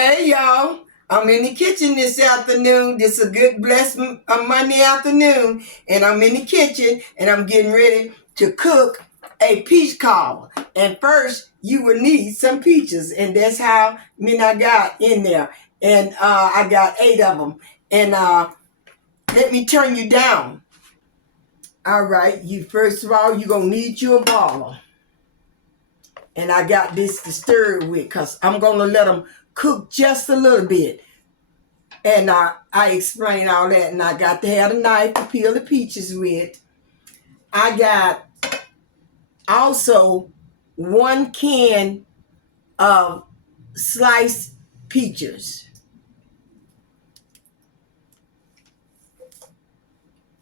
Hey y'all, I'm in the kitchen this afternoon. This is a good blessed Monday afternoon, and I'm in the kitchen and I'm getting ready to cook a peach cobbler. And first, you will need some peaches, and that's how I got in there. And I got 8 of them. And let me turn you down. All right, you first of all, you're gonna need your bowl. And I got this to stir it with because I'm gonna let them cook just a little bit. And I explained all that, and I got to have a knife to peel the peaches with. I got also 1 can of sliced peaches.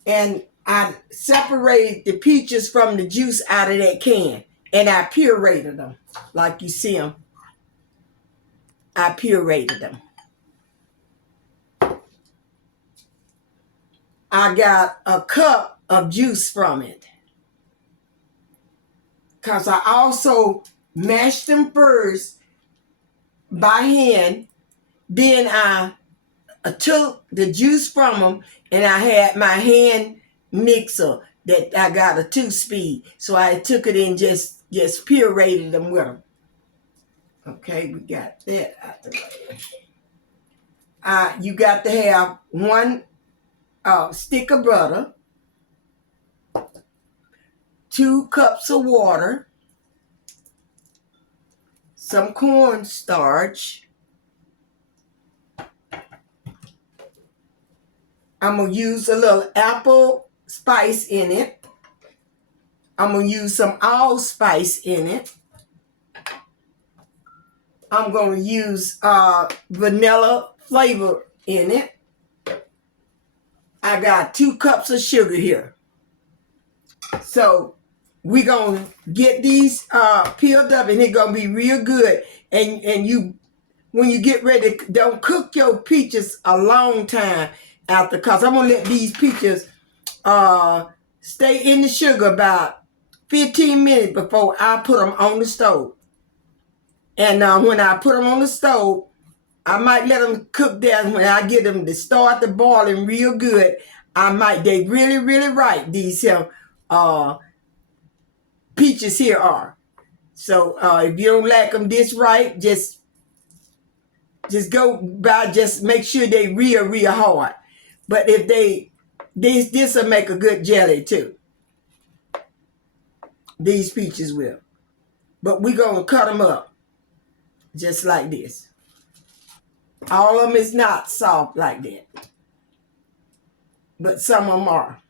And I separated the peaches from the juice out of that can. And I pureed them, like you see them. I pureed them. I got a cup of juice from it. Because I also mashed them first by hand. Then I took the juice from them, and I had my hand mixer that I got a 2-speed. So I took it and just pureed them with them. Okay, we got that out the way. You got to have 1 stick of butter, 2 cups of water, some cornstarch. I'm going to use a little apple spice in it. I'm going to use some allspice in it. I'm going to use vanilla flavor in it. I got 2 cups of sugar here. So we're going to get these peeled up, and it's going to be real good. And you, when you get ready, don't cook your peaches a long time after, because I'm going to let these peaches stay in the sugar about 15 minutes before I put them on the stove. And when I put them on the stove, I might let them cook there. When I get them to start to boiling real good, they really, really ripe, these peaches here are. So if you don't like them this ripe, just go by, just make sure they real, real hard. But if this will make a good jelly too. These peaches will. But we're going to cut them up just like this. All of them is not soft like that, but some of them are.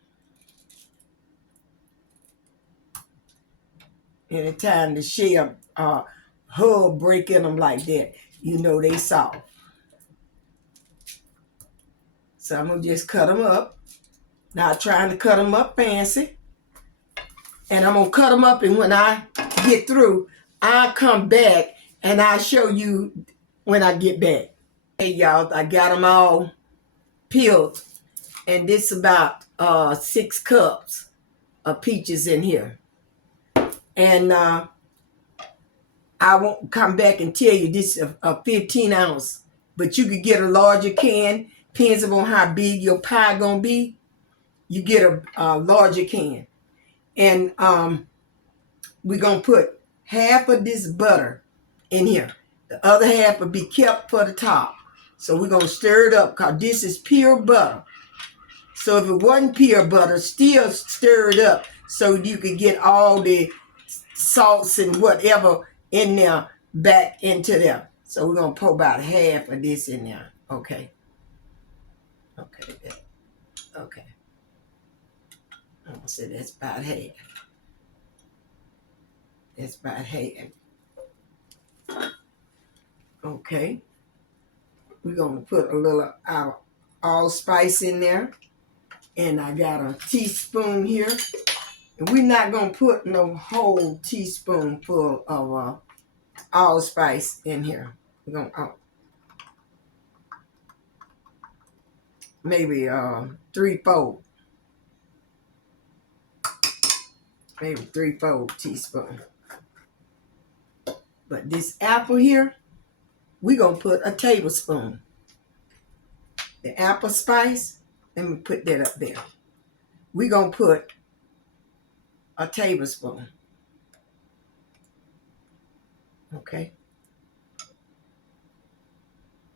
Anytime the shell hub break in them like that, you know they soft. So I'm going to just cut them up. Not trying to cut them up fancy. And I'm going to cut them up, and when I get through, I'll come back and I'll show you when I get back. Hey y'all, I got them all peeled, and this is about 6 cups of peaches in here. And I won't come back and tell you this is a 15 ounce, but you could get a larger can. Depends on how big your pie gonna be. You get a larger can. And we're gonna put half of this butter in here. The other half will be kept for the top. So we're gonna stir it up, because this is pure butter. So if it wasn't pure butter, still stir it up so you can get all the salts and whatever in there back into there. So we're going to pour about half of this in there. Okay. Okay. Okay. I'm going to say that's about half. That's about half. Okay. We're going to put a little allspice in there. And I got a teaspoon here. And we're not going to put no whole teaspoonful of allspice in here. We're going to maybe 3/4. Maybe 3/4 teaspoon. But this apple here, we're going to put a tablespoon. The apple spice, let me put that up there. We're going to put a tablespoon. Okay?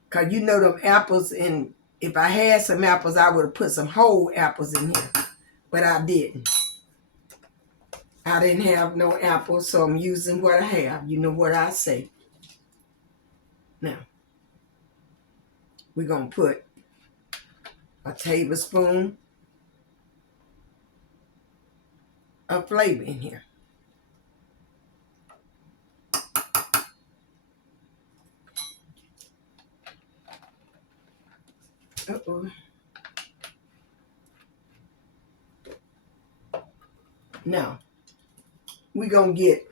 Because you know them apples, and if I had some apples, I would have put some whole apples in here. But I didn't. I didn't have no apples, so I'm using what I have. You know what I say. Now, we're going to put a tablespoon of flavor in here. Uh-oh. Now, we're going to get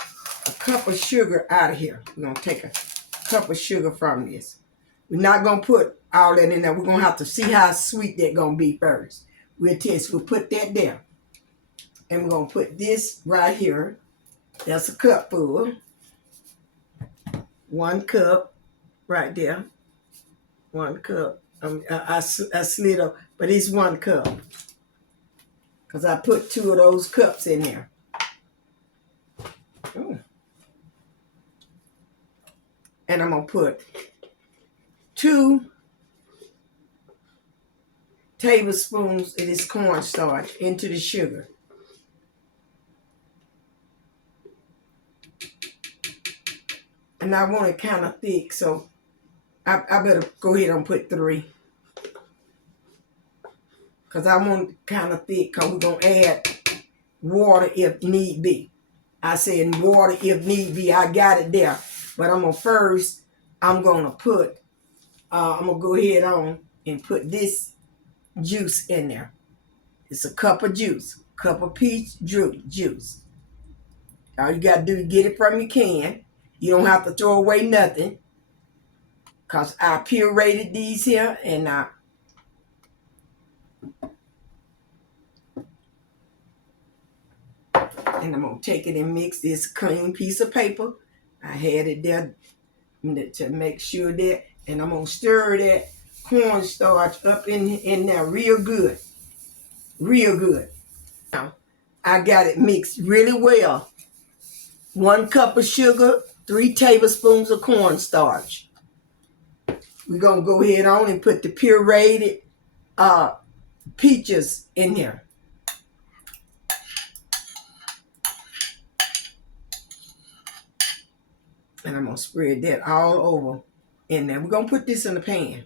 a cup of sugar out of here. We're going to take a cup of sugar from this. We're not going to put all that in there. We're going to have to see how sweet that's going to be first. We'll test. We'll put that there. And we're going to put this right here. That's a cup full. 1 cup right there. 1 cup. I slid up, but it's 1 cup. Because I put 2 of those cups in there. Ooh. And I'm going to put 2 tablespoons of this cornstarch into the sugar. And I want it kind of thick, so I better go ahead and put 3. Because I want it kind of thick, because we're going to add water if need be. I said water if need be. I got it there. But I'm going to first, I'm going to go ahead on and put this juice in there. It's a cup of juice. Cup of peach juice. All you got to do is get it from your can. You don't have to throw away nothing. Because I pureed these here, and I'm going to take it and mix this clean piece of paper. I had it there to make sure that, and I'm going to stir that cornstarch up in there real good. Real good. Now, I got it mixed really well. 1 cup of sugar, 3 tablespoons of cornstarch. We're going to go ahead on and put the pureed peaches in here. And I'm going to spread that all over in there. We're going to put this in the pan.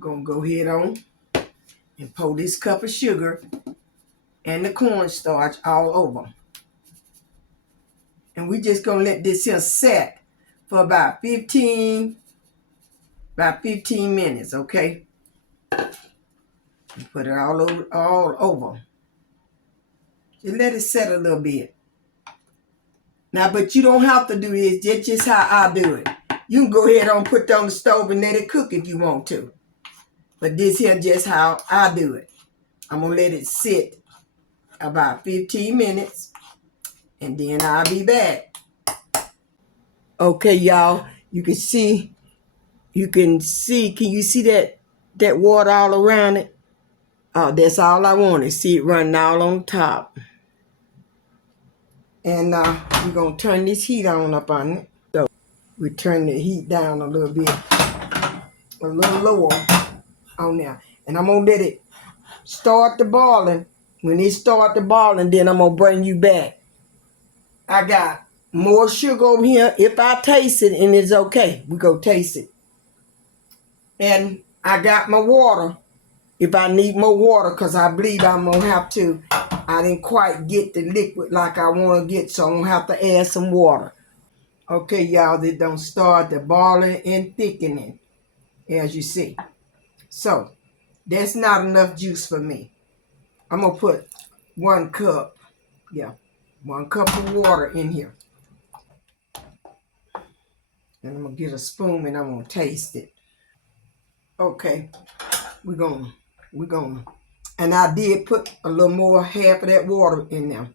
Going to go ahead on and pour this cup of sugar and the cornstarch all over. And we just going to let this here set for about 15 minutes, okay? And put it all over. Just let it set a little bit. Now, but you don't have to do this. That's just how I do it. You can go ahead and put it on the stove and let it cook if you want to. But this here just how I do it. I'm going to let it sit about 15 minutes. And then I'll be back. Okay, y'all. You can see. Can you see that water all around it? Oh, that's all I wanted. See it running all on top. And we're going to turn this heat on up on it. So we turn the heat down a little bit. A little lower on there. And I'm going to let it start the boiling. When it start the boiling, then I'm going to bring you back. I got more sugar over here. If I taste it and it's okay, we go taste it. And I got my water. If I need more water, because I believe I'm going to have to. I didn't quite get the liquid like I want to get, so I'm going to have to add some water. Okay, y'all, they don't start the boiling and thickening, as you see. So, that's not enough juice for me. I'm going to put 1 cup, 1 cup of water in here. And I'm going to get a spoon and I'm going to taste it. Okay, we're going to And I did put a little more, half of that water in there.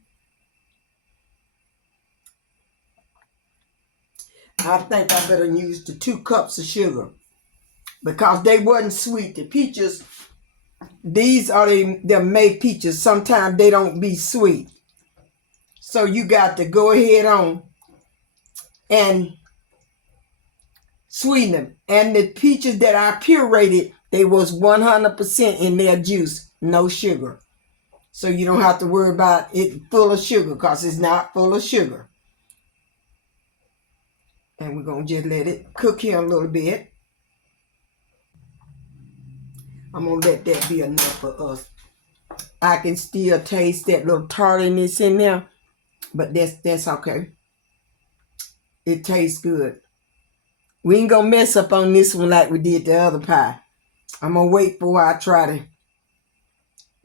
I think I better use the 2 cups of sugar because they wasn't sweet. The peaches, these are the May peaches. Sometimes they don't be sweet. So you got to go ahead on and sweeten them. And the peaches that I pureed, they was 100% in their juice, no sugar. So you don't have to worry about it full of sugar because it's not full of sugar. And we're going to just let it cook here a little bit. I'm going to let that be enough for us. I can still taste that little tartiness in there, but that's okay. It tastes good. We ain't going to mess up on this one like we did the other pie. I'm going to wait before I try to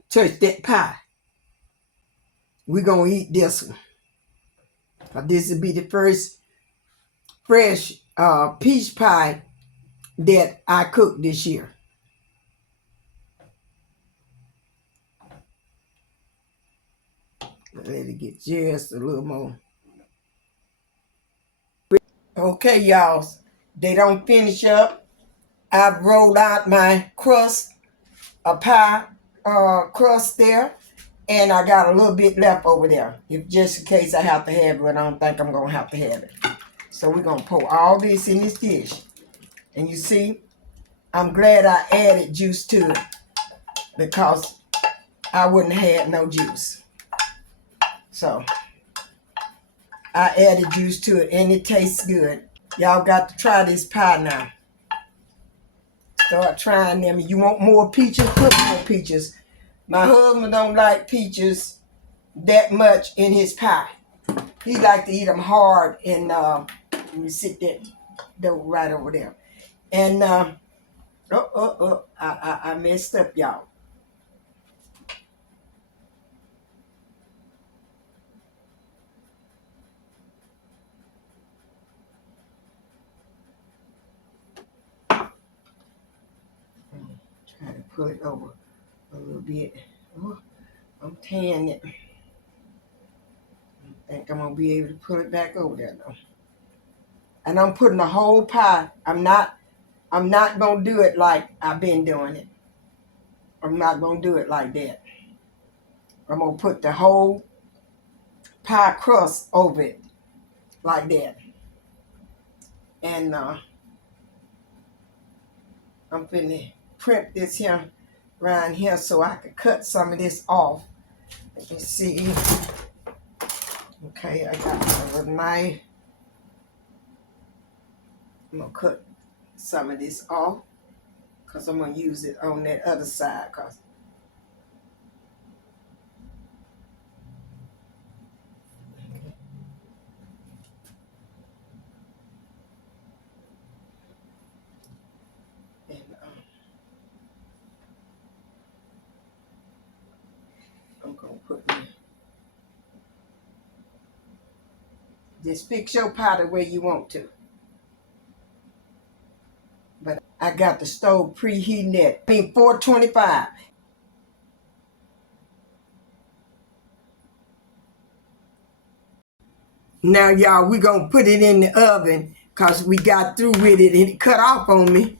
touch that pie. We're going to eat this one. This will be the first fresh peach pie that I cooked this year. Let it get just a little more. Okay, y'all. They don't finish up. I've rolled out my crust, a pie crust there, and I got a little bit left over there. If just in case I have to have it, but I don't think I'm going to have to have it. So we're going to pour all this in this dish. And you see, I'm glad I added juice to it because I wouldn't have had no juice. So I added juice to it and it tastes good. Y'all got to try this pie now. Start trying them. You want more peaches? Put more peaches. My husband don't like peaches that much in his pie. He like to eat them hard and let me sit that dough right over there. And I messed up, y'all. Try to pull it over a little bit. Oh, I'm tearing it. I think I'm gonna be able to put it back over there though. And I'm putting the whole pie. I'm not gonna do it like I've been doing it. I'm not gonna do it like that. I'm gonna put the whole pie crust over it like that. And I'm finna prep this here around here so I can cut some of this off. Let me see. Okay, I got a knife. I'm gonna cut some of this off because I'm gonna use it on that other side. I'm gonna put just fix your pie the way you want to. But I got the stove preheating at 425. Now, y'all, we gonna put it in the oven because we got through with it and it cut off on me.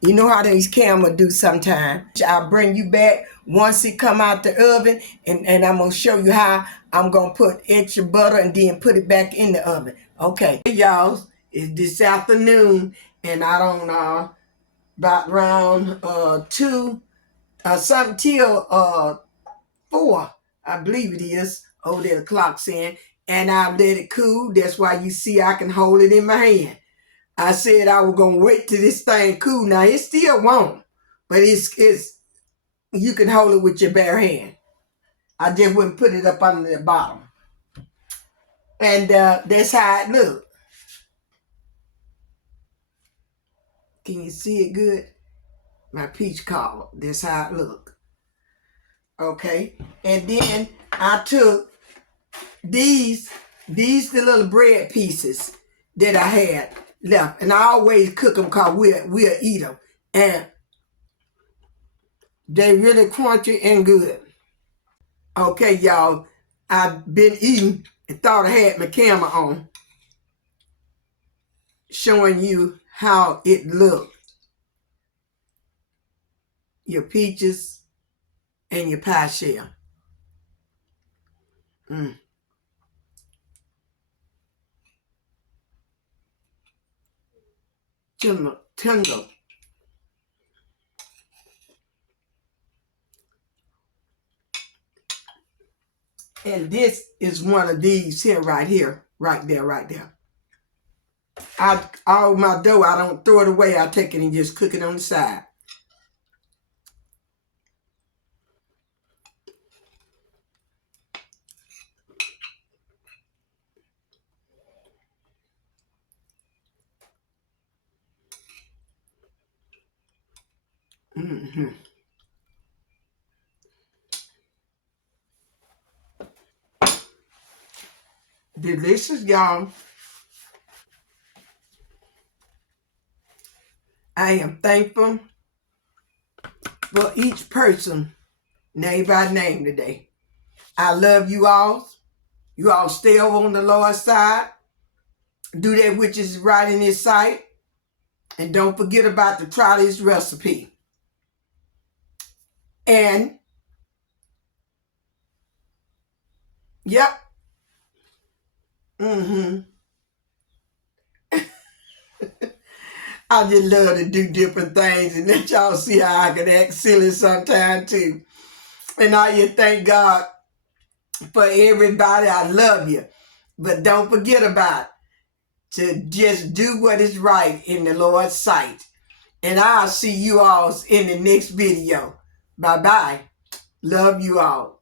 You know how these cameras do sometimes. I'll bring you back once it come out the oven and I'm gonna show you how I'm gonna put extra butter and then put it back in the oven. Okay, hey, y'all, it's this afternoon and I don't know, about around 2, something till 4, I believe it is. Over there, the clock saying, and I let it cool. That's why you see I can hold it in my hand. I said I was gonna wait till this thing cool. Now it still won't, but it's you can hold it with your bare hand. I just wouldn't put it up under the bottom, and that's how it look. Can you see it good? My peach cobbler. That's how it look. Okay, and then I took these the little bread pieces that I had left, and I always cook them because we'll eat them. And They really crunchy and good. Okay, y'all. I've been eating and thought I had my camera on, showing you how it looked. Your peaches and your pie shell. Tender. And this is one of these here, right here, right there, right there. All my dough, I don't throw it away. I take it and just cook it on the side. Mm-hmm. Delicious, y'all. I am thankful for each person, name by name today. I love you all. You all stay over on the Lord's side. Do that which is right in His sight. And don't forget about to try this recipe. And, yep. I just love to do different things and let y'all see how I can act silly sometimes too. And I thank God for everybody. I love you. But don't forget about to just do what is right in the Lord's sight. And I'll see you all in the next video. Bye-bye. Love you all.